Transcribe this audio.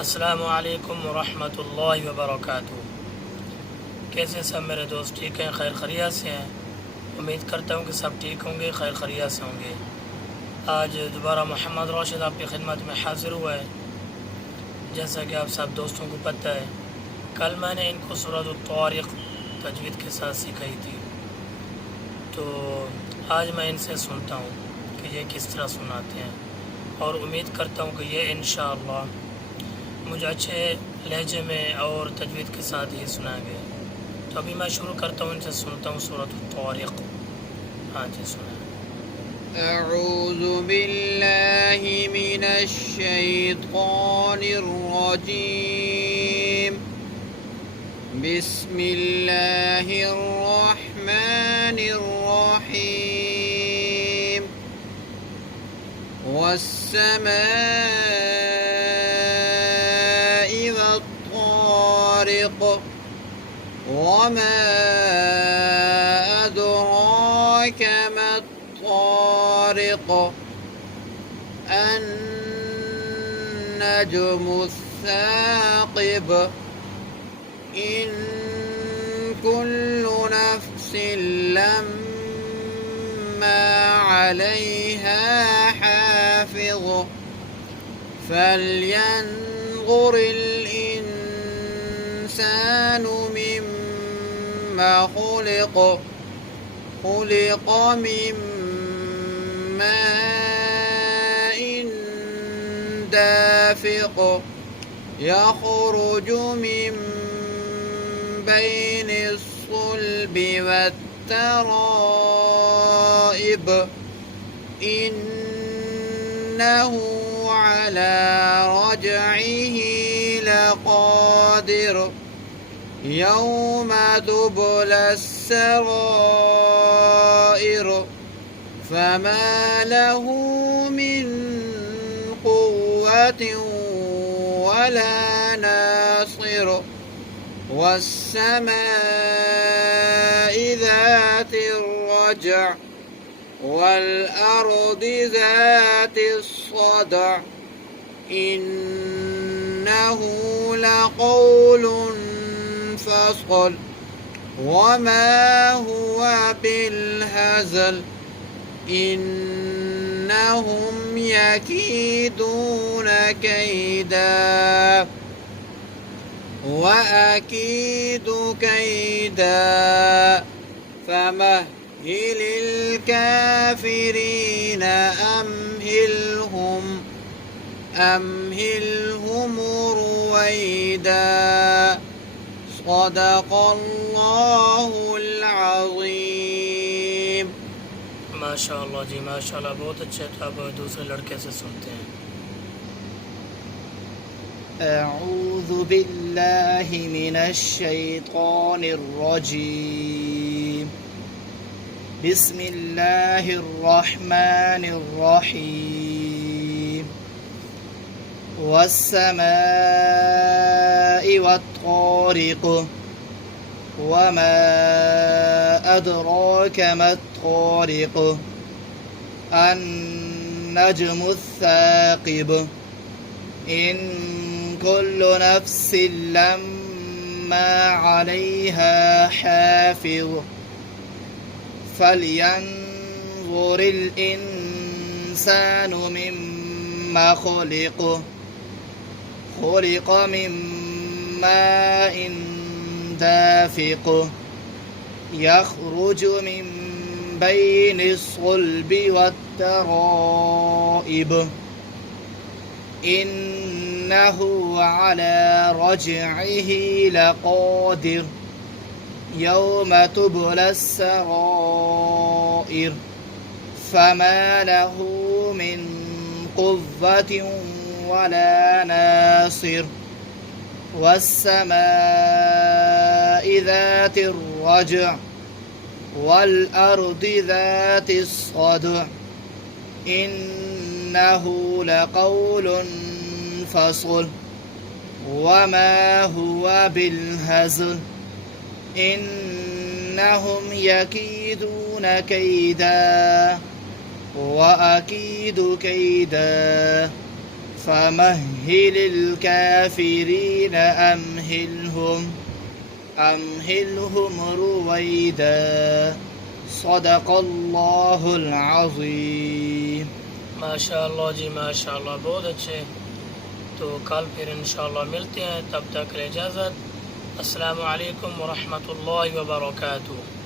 अस्सलामु अलैकुम वरहमतुल्लाहि वबरकातुहू। कैसे सब मेरे दोस्त ठीक हैं, खैर खैरियत से हैं। उम्मीद करता हूँ कि सब ठीक होंगे, खैर खैरियत से होंगे। आज दोबारा मोहम्मद राशिद आपकी खिदमत में हाज़िर हुआ है। जैसा कि आप सब दोस्तों को पता है, कल मैंने इनको सूरत तारिक़ तजवीद के साथ सिखाई थी, तो आज मैं इनसे सुनता हूँ कि ये किस तरह सुनाते हैं, और उम्मीद करता हूँ कि ये इंशाअल्लाह मुझे अच्छे लहजे में और तजवीद के साथ ही सुनाएंगे। तो अभी मैं शुरू करता हूँ, इनसे सुनता हूँ सूरत तारिक़। हाँ जी, सुना। अऊज़ु बिल्लाहि मिनश शैतानिर रजीम। बिस्मिल्लाहिर रहमानिर रहीम। वस्समाइ वत्तारिक़ वमा अदराक मत्तारिक़ अन्नजुमु الثاقب إن كل نفس لما عليها حافظ فلينظر الإنسان مما خلق من ماء دافق يخرج من بين الصلب والترائب إنه على رجعه لقادر يوم تبلى السرائر فما له من قوة ولا ناصر والسماء ذات الرجع والأرض ذات الصدع إنه لقول فصل وما هو بالهزل إنهم يكيدون كيدا وأكيد كيدا فمهل الكافرين أمهلهم رويدا صدق الله العظيم। माशाअल्लाह जी, माशाअल्लाह, बहुत अच्छे। तो अब दूसरे लड़के से सुनते हैं। أعوذ بالله من الشيطان الرجيم. بسم الله الرحمن الرحيم. والسماء والطارق وما أدراك ما الطارق النجم الثاقب إن كل نفس لما عليها حافظ فلينظر الإنسان مما خلق من ماء دافق يخرج من بين الصلب والترائب إنه على رجعه لقادر يوم تبلى السرائر فما له من قوة ولا ناصر والسماء ذات الرجع والأرض ذات الصدع إنه لقول فصل وما هو بالهزل إنهم يكيدون كيدا وأكيد كيدا فمهل الكافرين أمهلهم رويدا صدق الله العظيم. माशाअल्लाह जी माशाअल्लाह, बहुत अच्छे। तो कल फिर इंशाअल्लाह मिलते हैं, तब तक के लिए इजाज़त। अस्सलामु अलैकुम व रहमतुल्लाहि व बरकातुहू।